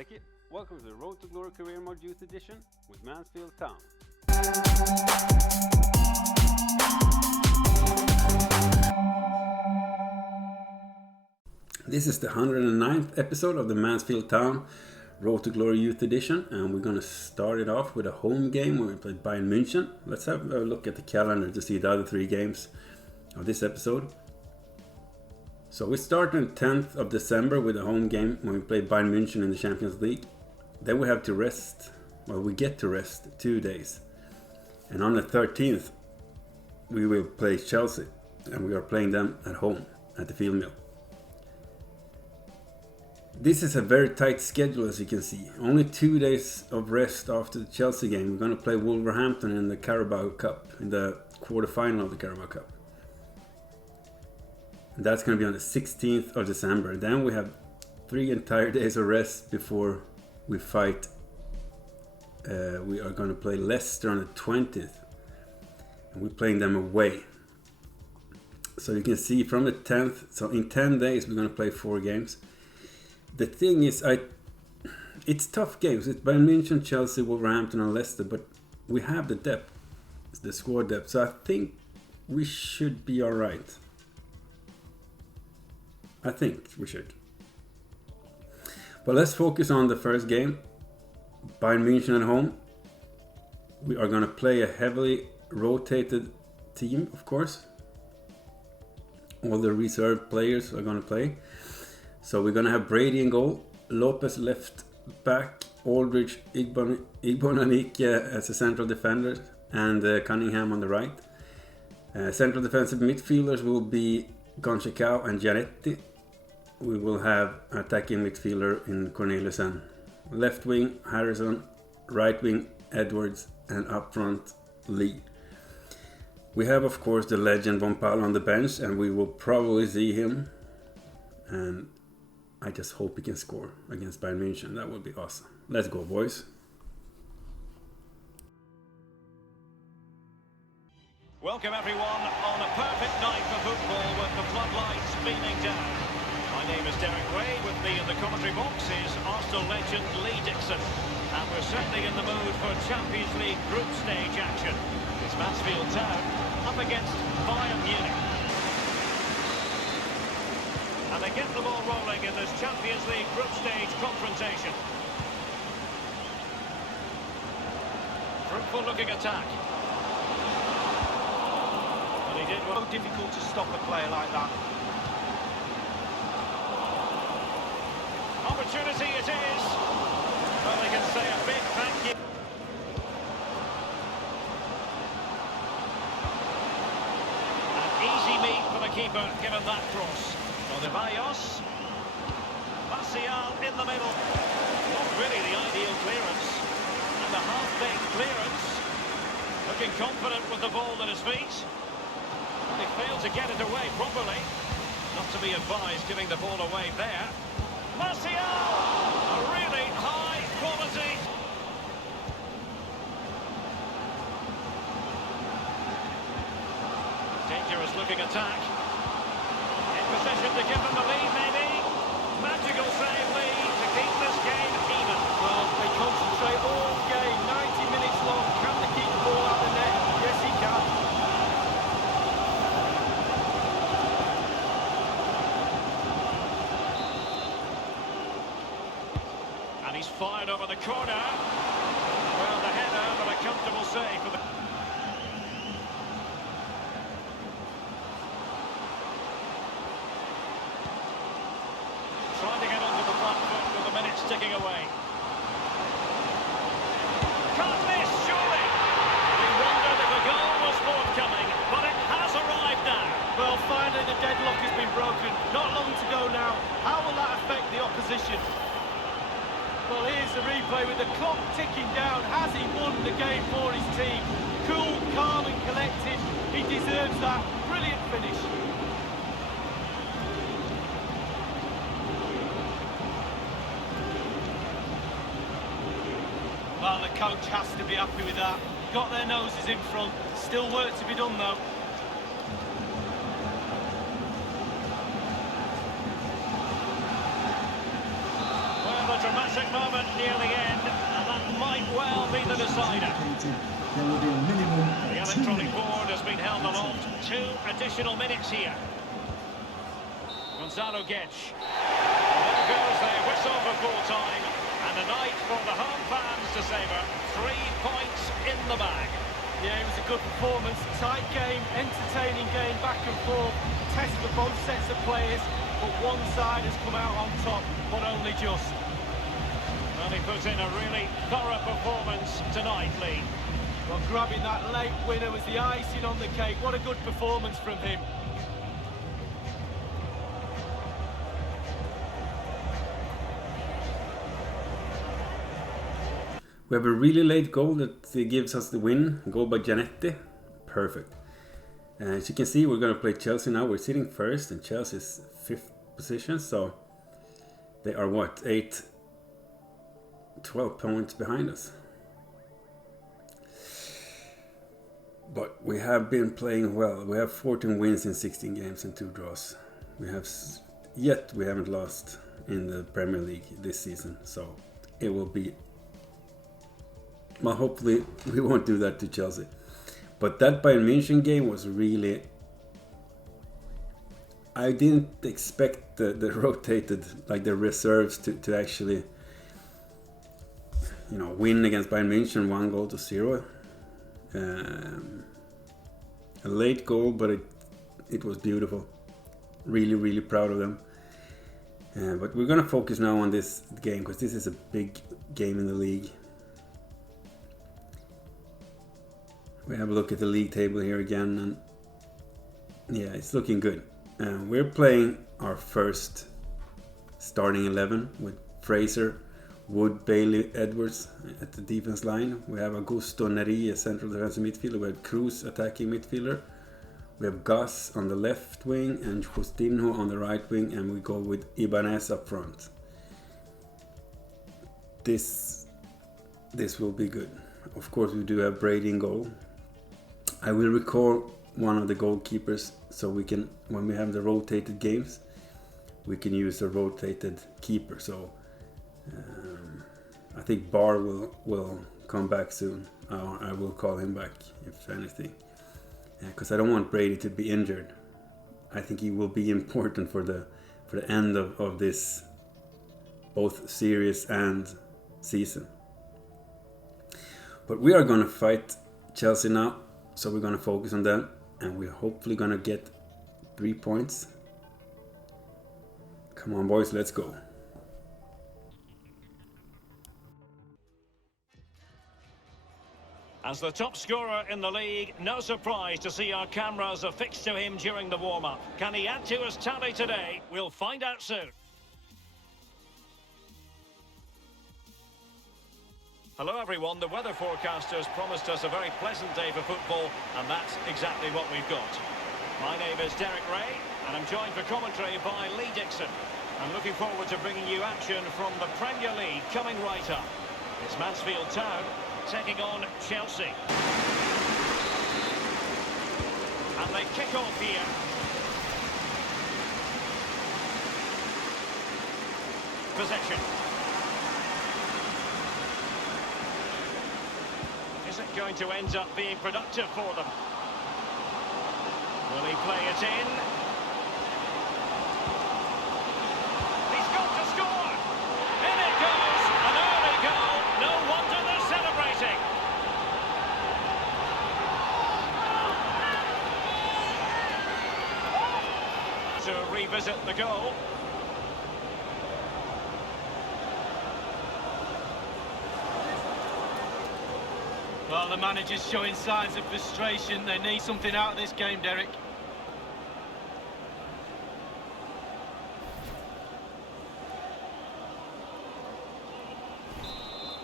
ℚ𝕃𝕗𝕚𝕚. Welcome to the Road to Glory Career Mode Youth Edition with Mansfield Town. This is the 109th episode of the Mansfield Town Road to Glory Youth Edition, and we're going to start it off with a home game where we play Bayern München. Let's have a look at the calendar to see the other three games of this episode. So we start on 10th of December with a home game when we play Bayern München in the Champions League. Then we have to rest, well, we get to rest 2 days. And on the 13th we will play Chelsea, and we are playing them at home at the Field Mill. This is a very tight schedule, as you can see. Only 2 days of rest after the Chelsea game. We're going to play Wolverhampton in the Carabao Cup, in the quarterfinal of the Carabao Cup. And that's going to be on the 16th of December. Then we have 3 entire days of rest before we fight. We are going to play Leicester on the 20th. And we're playing them away. So you can see from the 10th, so in 10 days we're going to play 4 games. The thing is, it's tough games. It's Bayern München, Chelsea, Wolverhampton and Leicester, but we have the depth, the squad depth, so I think we should be alright. I think we should. But let's focus on the first game. Bayern München at home. We are going to play a heavily rotated team, of course. All the reserve players are going to play. So we're going to have Brady in goal, Lopez left back, Aldridge, 𝕽𝕝𝕠𝕚 as a central defender, and Cunningham on the right. Central defensive midfielders will be 𝔽𝕀𝕽𝕟 and Gianetti. We will have attacking midfielder in Corneliusen. Left wing, Harrison. Right wing, Edwards. And up front, Lee. We have, of course, the legend Von Paul on the bench, and we will probably see him. And I just hope he can score against Bayern München. That would be awesome. Let's go, boys. Welcome everyone on a perfect night for football with the floodlights beaming down. My name is Derek Ray. With me in the commentary box is Arsenal legend Lee Dixon. And we're certainly in the mood for Champions League group stage action. It's Mansfield Town up against Bayern Munich. And they get the ball rolling in this Champions League group stage confrontation. Fruitful looking attack. And he did well. Difficult to stop a player like that. Opportunity it is. Well, they can say a big thank you. An easy meet for the keeper, given that cross. 𝕄𝕒𝕟𝕗𝕚. Martial in the middle. Not really the ideal clearance. And a half-baked clearance. Looking confident with the ball at his feet. And he failed to get it away properly. Not to be advised giving the ball away there. Martial! A really high quality. Dangerous looking attack. Position to give them the lead, maybe. Magical save, Lee, to keep this game even. Well, they concentrate all game, 90 minutes long. Can they keep the ball out of the net? Yes, he can. And he's fired over the corner. Well, the header, but a comfortable save for the... Trying to get onto the front foot with the minutes ticking away. Can't miss, surely! We wondered if a goal was forthcoming, but it has arrived now. Well, finally the deadlock has been broken. Not long to go now. How will that affect the opposition? Well, here's the replay with the clock ticking down. Has he won the game for his team? Cool, calm and collected. He deserves that. Brilliant finish. Well, the coach has to be happy with that. Got their noses in front. Still work to be done, though. Well, the dramatic dramatic moment near the end, and that might well be the decider. There will be a minimum The of 2 electronic minutes. board has been held aloft. 2 additional minutes here. Gonzalo Guedes. There goes the whistle for full time, and a night for the home fans to savour. 3 points in the bag. Yeah, it was a good performance. Tight game, entertaining game, back and forth. Test for both sets of players, but one side has come out on top, but only just. Well, he put in a really thorough performance tonight, Lee. Well, grabbing that late winner was the icing on the cake. What a good performance from him. We have a really late goal that gives us the win. A goal by 𝔽𝕨. Perfect. As you can see, we're going to play Chelsea now. We're sitting first and Chelsea's 5th position. So they are what? 12 points behind us. But we have been playing well. We have 14 wins in 16 games and 2 draws. We haven't lost in the Premier League this season. So it will be... Well, hopefully we won't do that to Chelsea. But that Bayern München game was really... I didn't expect the rotated, like the reserves to actually, you know, win against Bayern München 1-0. A late goal, but it was beautiful. Really, really proud of them. But we're going to focus now on this game because this is a big game in the league. We have a look at the league table here again, and yeah, it's looking good. We're playing our first starting 11 with Fraser, Wood, Bailey, Edwards at the defense line. We have 𝕄𝕒𝕟𝕤, a central defensive midfielder. We have Cruz, attacking midfielder. We have Gus on the left wing and Justinho on the right wing, and we go with Ibanez up front. This will be good. Of course, we do have Brady in goal. I will recall one of the goalkeepers so we can, when we have the rotated games, we can use a rotated keeper. So I think Barr will come back soon. I will call him back if anything, because I don't want Brady to be injured. I think he will be important for the end of this both series and season. But we are going to fight Chelsea now. So we're going to focus on them, and we're hopefully going to get 3 points. Come on, boys, let's go. As the top scorer in the league, no surprise to see our cameras affixed to him during the warm-up. Can he add to his tally today? We'll find out soon. Hello everyone, the weather forecasters promised us a very pleasant day for football, and that's exactly what we've got. My name is Derek Ray, and I'm joined for commentary by Lee Dixon. I'm looking forward to bringing you action from the Premier League coming right up. It's Mansfield Town taking on Chelsea. And they kick off here. Possession. Is it going to end up being productive for them? Will he play it in? He's got to score! In it goes! An early goal! No wonder they're celebrating! To revisit the goal. Well, the manager's showing signs of frustration. They need something out of this game, Derek.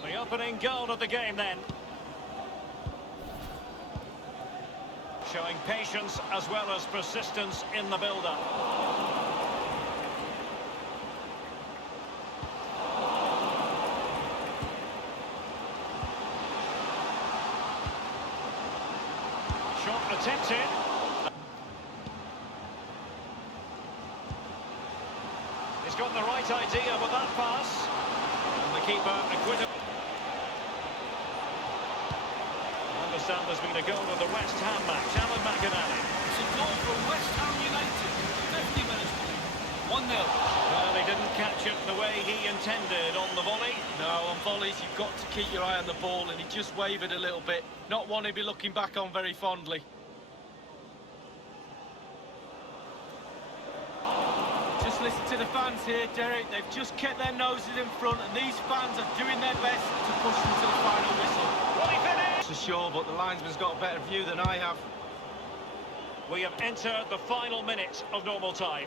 The opening goal of the game then. Showing patience as well as persistence in the build-up. Shot attempted. He's got the right idea with that pass. And the keeper acquitted. I understand there's been a goal in the West Ham match. 𝕝𝕭𝕝𝕝. It's a goal for West Ham United. 50 minutes. 1-0. Well, he didn't catch it the way he intended on the volley. No, on volleys you've got to keep your eye on the ball, and he just wavered a little bit. Not one he'd be looking back on very fondly. Just listen to the fans here, Derek. They've just kept their noses in front, and these fans are doing their best to push them to the final whistle. Will he finish? For sure, but the linesman's got a better view than I have. We have entered the final minute of normal time.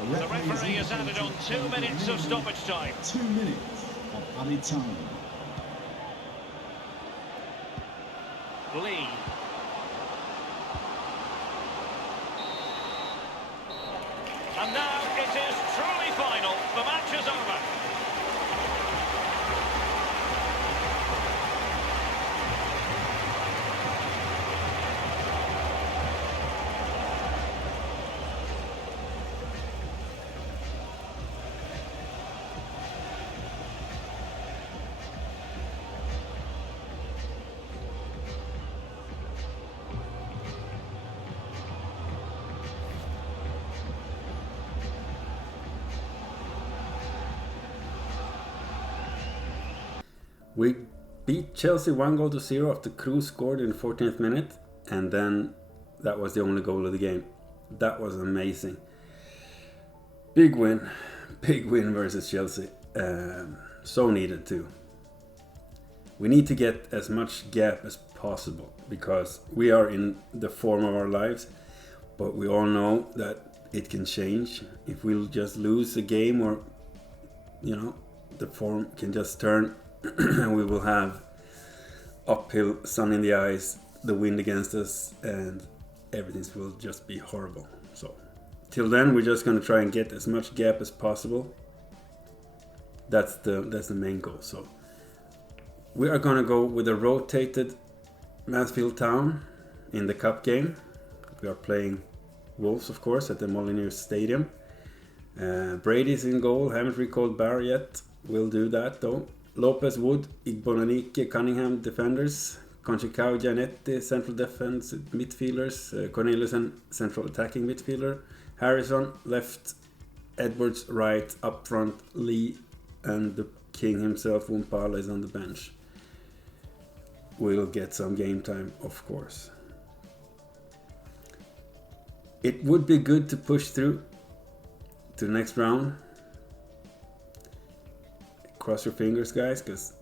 The referee has added on 2 minutes of stoppage time. 2 minutes of added time. Lee. And now it is truly final. The match is over. We beat Chelsea 1-0 after Kroos scored in the 14th minute, and then that was the only goal of the game. That was amazing. Big win versus Chelsea. So needed too. We need to get as much gap as possible because we are in the form of our lives, but we all know that it can change. If we'll just lose a game, or the form can just turn and we will have uphill, sun in the eyes, the wind against us, and everything will just be horrible. So till then, we're just going to try and get as much gap as possible. That's the main goal. So we are going to go with a rotated Mansfield Town in the cup game. We are playing Wolves, of course, at the 𝕿𝕠𝕟 Stadium. Brady's in goal. Haven't recalled Barr yet. We'll do that though. Lopez, Wood, 𝕿𝕠𝕟, Cunningham defenders, 𝕃𝕬𝕗𝕚, Giannetti central defense midfielders, Corneliusen central attacking midfielder, Harrison left, Edwards right, up front Lee, and the king himself 𝕿𝕠𝕟𝕚 is on the bench. We'll get some game time, of course. It would be good to push through to the next round. Cross your fingers, guys, because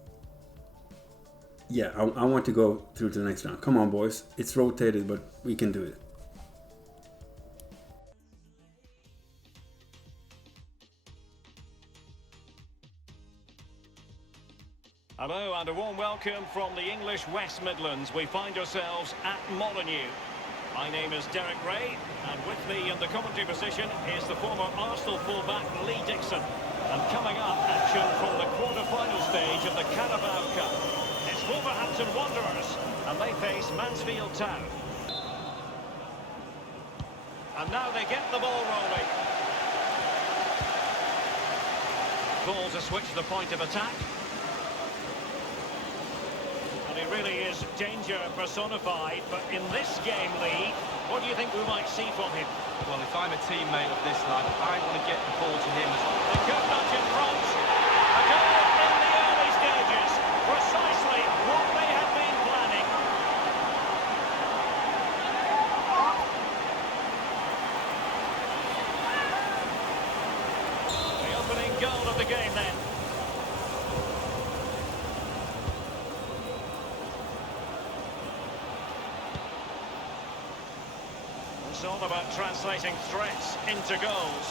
I want to go through to the next round. Come on, boys. It's rotated, but we can do it. Hello and a warm welcome from the English West Midlands. We find ourselves at 𝕿𝕠𝕟. My name is Derek Ray, and with me in the commentary position is the former Arsenal fullback Lee Dixon. And coming up, action from the quarter-final stage of the Carabao Cup. It's Wolverhampton Wanderers, and they face Mansfield Town. And now they get the ball rolling. Ball to switch the point of attack. And it really is danger personified, but in this game, Lee, what do you think we might see from him? Well, if I'm a teammate of this lad, I want to get the ball to him as well. The good nudge in front. A goal in the early stages. Precisely what they had been planning. The opening goal of the game then. It's all about translating threats into goals.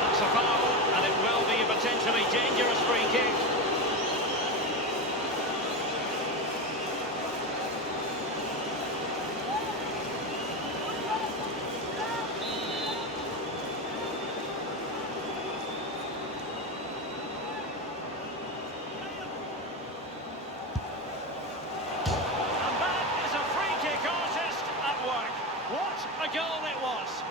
That's a foul, and it will be a potentially dangerous free kick. A goal it was.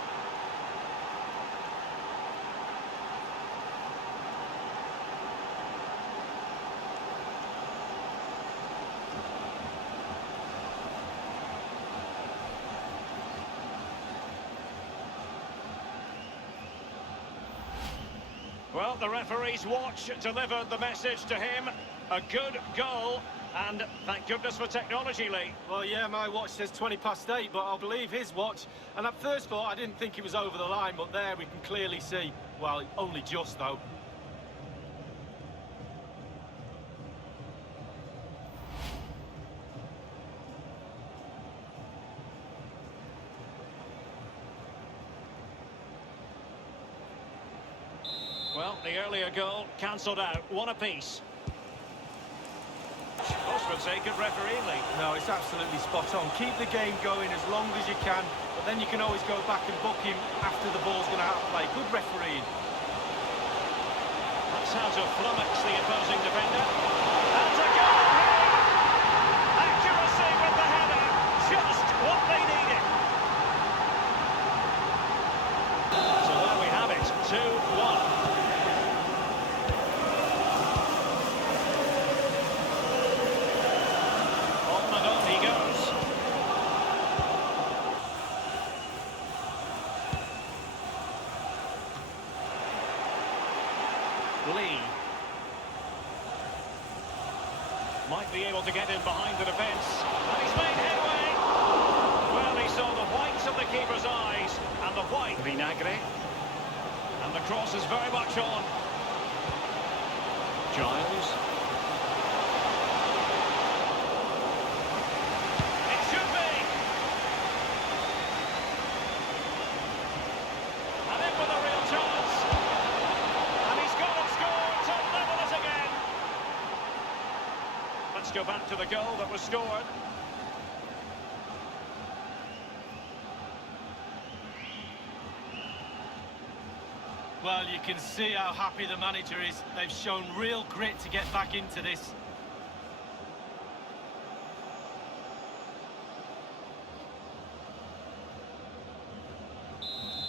Well, the referee's watch delivered the message to him. A good goal, and thank goodness for technology, Lee. Well, yeah, my watch says 8:20, but I'll believe his watch. And at first thought, I didn't think it was over the line, but there we can clearly see. Well, only just, though. Well, the earlier goal cancelled out. One apiece. Most would say good refereeing, Lee. No, it's absolutely spot on. Keep the game going as long as you can, but then you can always go back and book him after the ball's going out of play. Good refereeing. That's how to flummox the opposing defender. And a goal here! Accuracy with the header. Just what they needed. So there we have it. 2-1. Lee might be able to get in behind the defence, and he's made headway. Well, he saw the whites of the keeper's eyes, and the white 𝕃𝕟𝕟𝕗, and the cross is very much on. Giles. It should be. And in with a real chance. Let's go back to the goal that was scored. Well, you can see how happy the manager is. They've shown real grit to get back into this.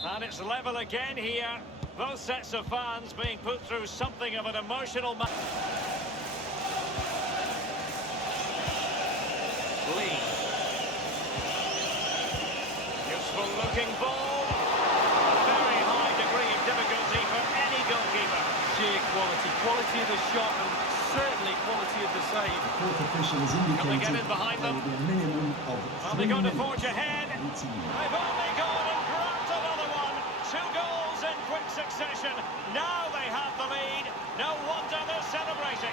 And it's level again here. Both sets of fans being put through something of an emotional match. Lee. Useful looking ball. A very high degree of difficulty for any goalkeeper. Sheer quality. Quality of the shot and certainly quality of the save. The fourth official has indicated Can they get in behind there them? will be a minimum of Are they 3 going to minutes. forge ahead? 18. They've only gone and grabbed another one. 2 goals in quick succession. Now they have the lead. No wonder they're celebrating.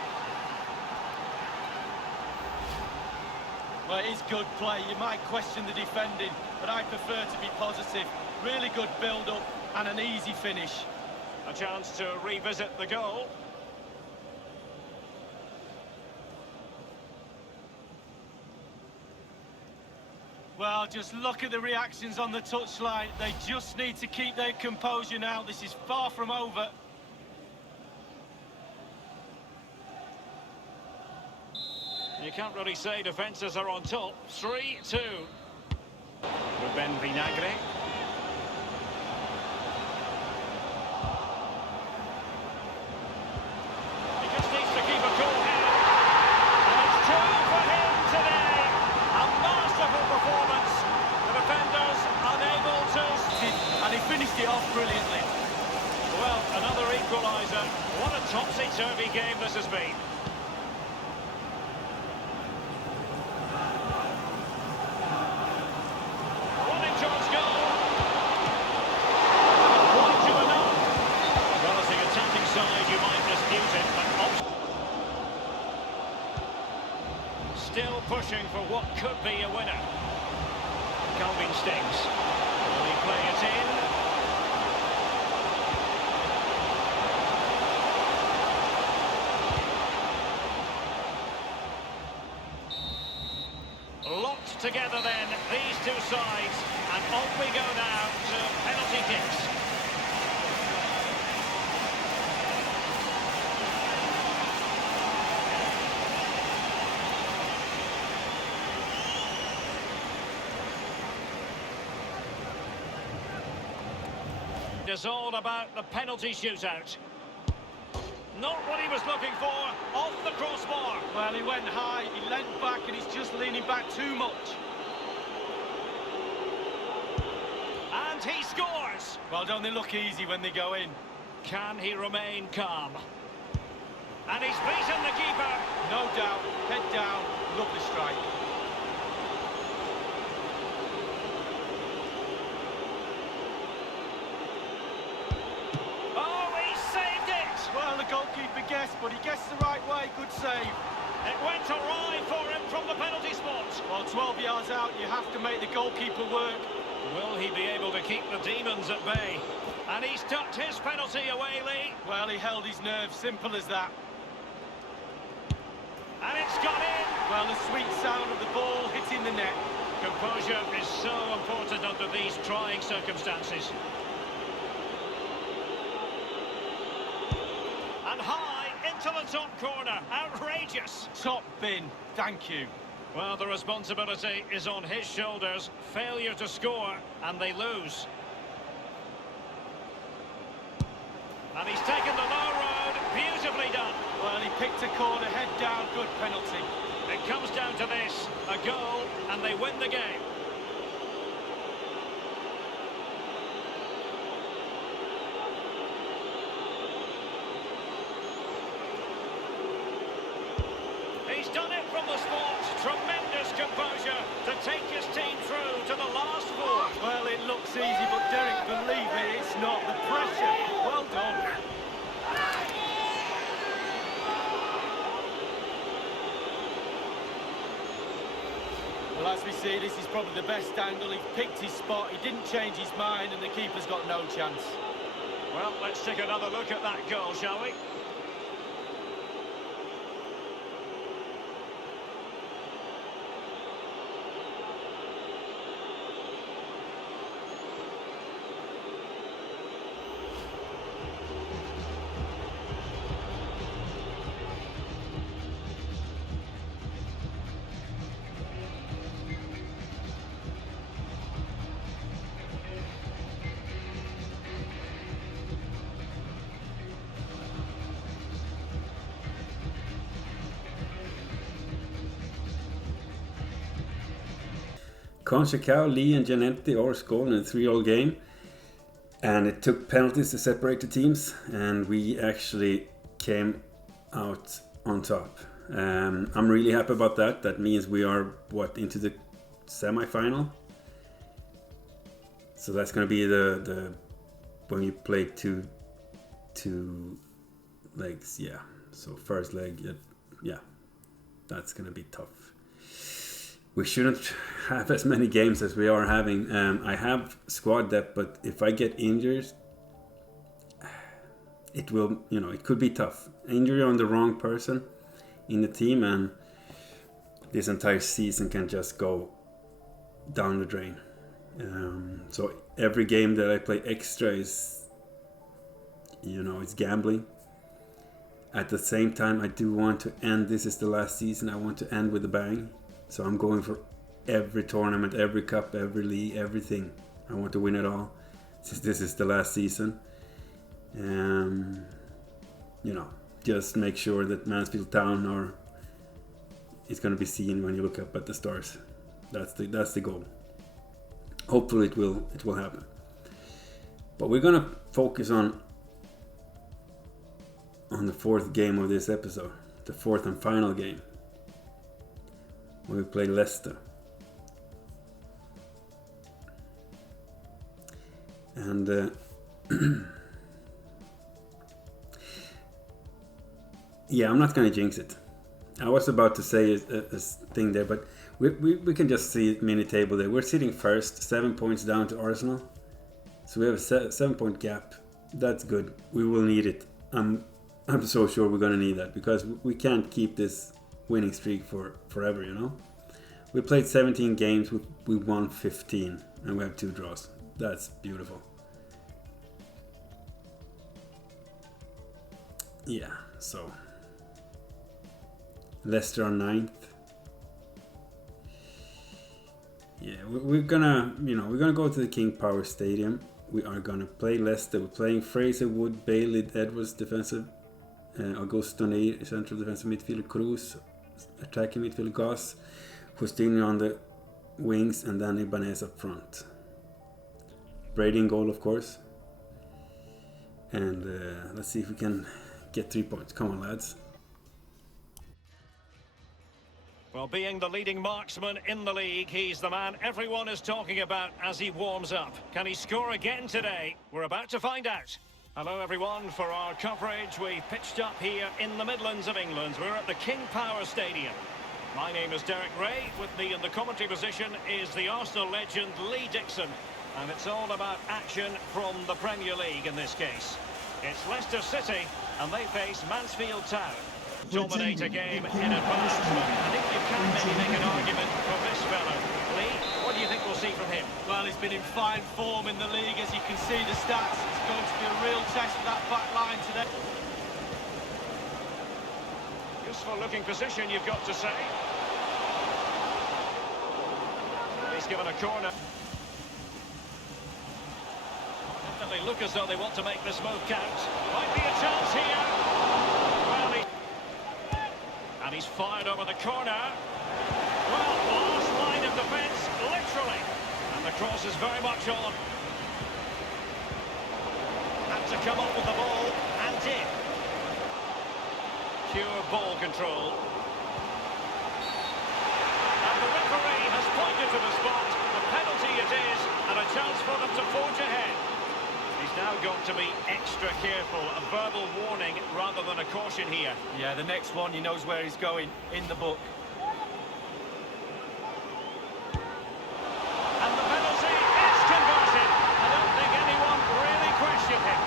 Well, it is good play. You might question the defending, but I prefer to be positive. Really good build-up and an easy finish. A chance to revisit the goal. Well, just look at the reactions on the touchline. They just need to keep their composure now. This is far from over. You can't really say defences are on top. 3-2. 𝕃𝕟𝕟𝕗. He just needs to keep a cool head. And it's 2 for him today. A masterful performance. The defenders unable to... And he finished it off brilliantly. Well, another equaliser. What a topsy-turvy game this has been. Still pushing for what could be a winner. Calvin Stings. Will he play it in? Locked together then, these two sides. And on we go now to penalty kicks. It's all about the penalty shootout. Not what he was looking for, off the crossbar. Well, he went high, he leant back, and he's just leaning back too much. And he scores. Well, don't they look easy when they go in? Can he remain calm? And he's beaten the keeper. No doubt, head down, lovely strike. Oh, he saved it! Well, the goalkeeper guessed, but he guessed the right way, good save. It went awry for him from the penalty spot. Well, 12 yards out, you have to make the goalkeeper work. Will he be able to keep the demons at bay? And he's tucked his penalty away, Lee. Well, he held his nerve, simple as that. And it's gone in. Well, the sweet sound of the ball hitting the net. Composure is so important under these trying circumstances. And high into the top corner. Outrageous. Top bin, thank you. Well, the responsibility is on his shoulders. Failure to score, and they lose. And he's taken the low road. Beautifully done. Well, he picked a corner, head down, good penalty. It comes down to this, a goal, and they win the game. He's done it from the spot. Tremendous composure to take his team through to the last four. Well, it looks easy, but Derek, believe me, it's not. The pressure. Well done. Well, as we see, this is probably the best angle. He picked his spot, he didn't change his mind, and the keeper's got no chance. Well, let's take another look at that goal, shall we? 𝕄𝕒𝕟𝕬𝕝 and 𝔽𝕨 all scored in a 3-3 game, and it took penalties to separate the teams, and we actually came out on top. I'm really happy about that. That means we are into the semi-final. So that's going to be the when you play two legs, yeah. So first leg, yeah, that's going to be tough. We shouldn't have as many games as we are having. I have squad depth, but if I get injured, it will, it could be tough. Injury on the wrong person in the team, and this entire season can just go down the drain. So every game that I play extra is, it's gambling. At the same time, I do want to end. This is the last season. I want to end with a bang. So I'm going for every tournament, every cup, every league, everything. I want to win it all, since this is the last season. Just make sure that Mansfield Town is going to be seen when you look up at the stars. That's the goal. Hopefully it will happen. But we're going to focus on the fourth game of this episode, the fourth and final game, when we play Leicester. And yeah, I'm not going to jinx it. I was about to say a thing there, but we can just see mini table there. We're sitting first, 7 points down to Arsenal. So we have a 7-point gap. That's good. We will need it. I'm so sure we're going to need that, because we can't keep this winning streak for forever, We played 17 games, we won 15, and we have 2 draws. That's beautiful. Yeah, so Leicester on 9th. Yeah, we're gonna go to the King Power Stadium. We are gonna play Leicester. We're playing Fraser, Wood, Bailey, Edwards defensive, 𝕿𝕠𝕭 central defensive midfielder, Cruz attacking midfielder, Goss, Justinian on the wings, and then Ibanez up front. Brady in goal, of course. And let's see if we can get 3 points. Come on, lads. Well, being the leading marksman in the league, he's the man everyone is talking about as he warms up. Can he score again today? We're about to find out. Hello, everyone. For our coverage, we've pitched up here in the Midlands of England. We're at the King Power Stadium. My name is Derek Ray. With me in the commentary position is the Arsenal legend Lee Dixon. And it's all about action from the Premier League in this case. It's Leicester City, and they face Mansfield Town. Dominate a game in advance. I think you can maybe make an argument for this fellow. Lee, what do you think we'll see from him? Well, he's been in fine form in the league, as you can see the stats. It's going to be a real test for that back line today. Useful looking position, you've got to say. He's given a corner. Definitely look as though they want to make this move count. Might be a chance here. Well, and he's fired over the corner. Well, last line of defence, literally. And the cross is very much on. Had to come up with the ball, and did. Pure ball control. And the referee has pointed to the spot. A penalty it is, and a chance for them to forge ahead. He's now got to be extra careful. A verbal warning rather than a caution here. Yeah, the next one, he knows where he's going in the book. And the penalty is converted. I don't think anyone really questioned him.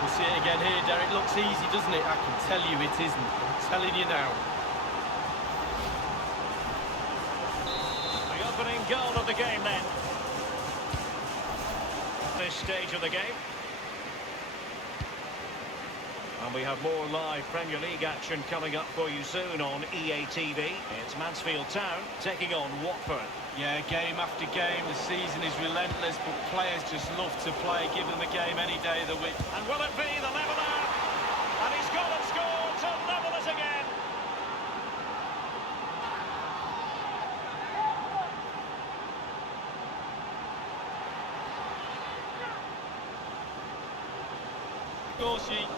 We'll see it again here, Derek. Looks easy, doesn't it? I can tell you it isn't. I'm telling you now. The opening goal of the game then. This stage of the game. And we have more live Premier League action coming up for you soon on EA TV. It's Mansfield Town taking on Watford. Yeah, game after game, the season is relentless, but players just love to play. Give them a game any day of the week. And will it be the leveller? And he's got and scored to level it again. Score sheet.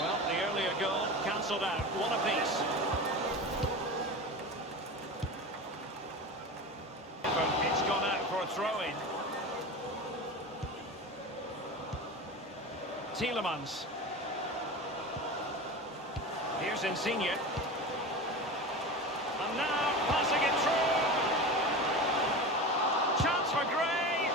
Well, the earlier goal cancelled out. One apiece. It's gone out for a throw-in. Tielemans. Here's 𝕍𝒨. And now passing it through. Chance for Gray.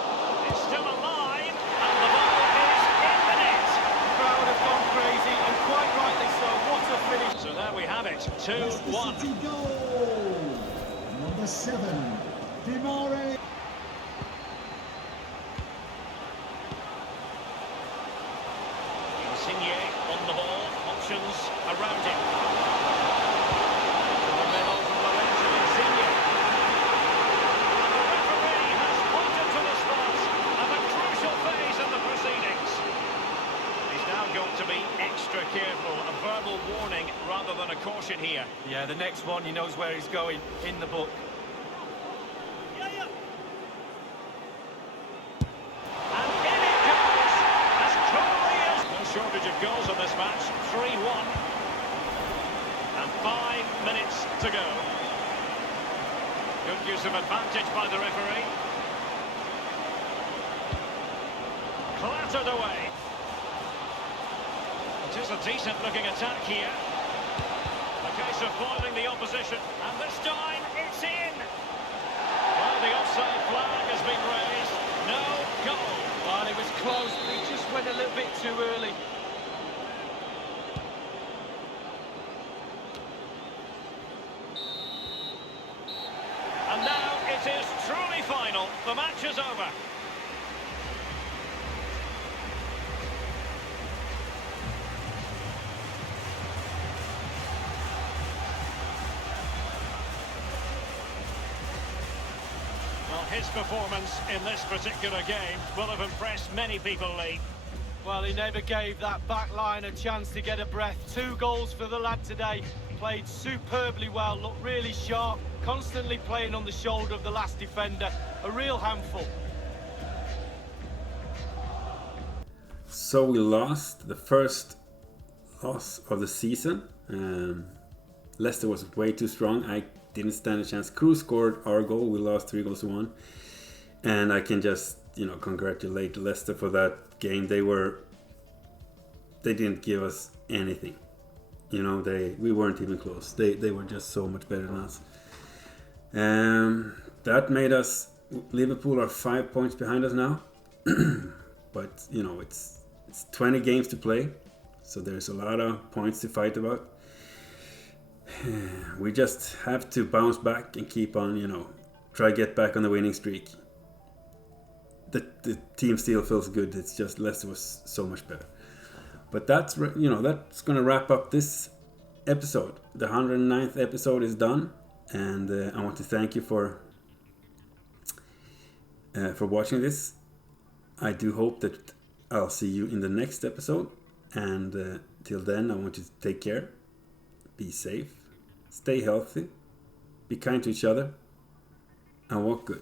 It's still alive. And the ball is in the net. The crowd have gone crazy, and quite rightly so. What a finish. So there we have it. Leicester 2-1. City goal! Number 7, 𝕄𝕒𝕟. 𝕍𝒨 on the ball, options around him. The middle from Lorenzo 𝕍𝒨. And the referee has pointed to the spot at a crucial phase in the proceedings. He's now got to be extra careful. A verbal warning rather than a caution here. Yeah, the next one, he knows where he's going in the book. And in it goes, as coolly as... No shortage of goals in this match, 3-1. And 5 minutes to go. Good use of advantage by the referee. Clattered away. It is a decent-looking attack here. A case of foiling the opposition. And this time, it's in! Well, the offside flag has been raised. No goal. Well, it was close, but he just went a little bit too early. And now it is truly final. The match is over. Well, his performance in this particular game will have impressed many people, Lee. Well, he never gave that back line a chance to get a breath. 2 goals for the lad today. Played superbly well, looked really sharp, constantly playing on the shoulder of the last defender. A real handful. So we lost the first loss of the season. Leicester was way too strong. I didn't stand a chance. Crew scored our goal. We lost 3-1. And I can just, congratulate Leicester for that game. They didn't give us anything. We weren't even close. They were just so much better than us. That made us, Liverpool are 5 points behind us now. But, it's 20 games to play. So there's a lot of points to fight about. We just have to bounce back and keep on, try to get back on the winning streak. The team still feels good. It's just Leicester was so much better. But that's going to wrap up this episode. The 109th episode is done, and I want to thank you for watching this. I do hope that I'll see you in the next episode, and till then I want you to take care, be safe, stay healthy, be kind to each other, and walk good.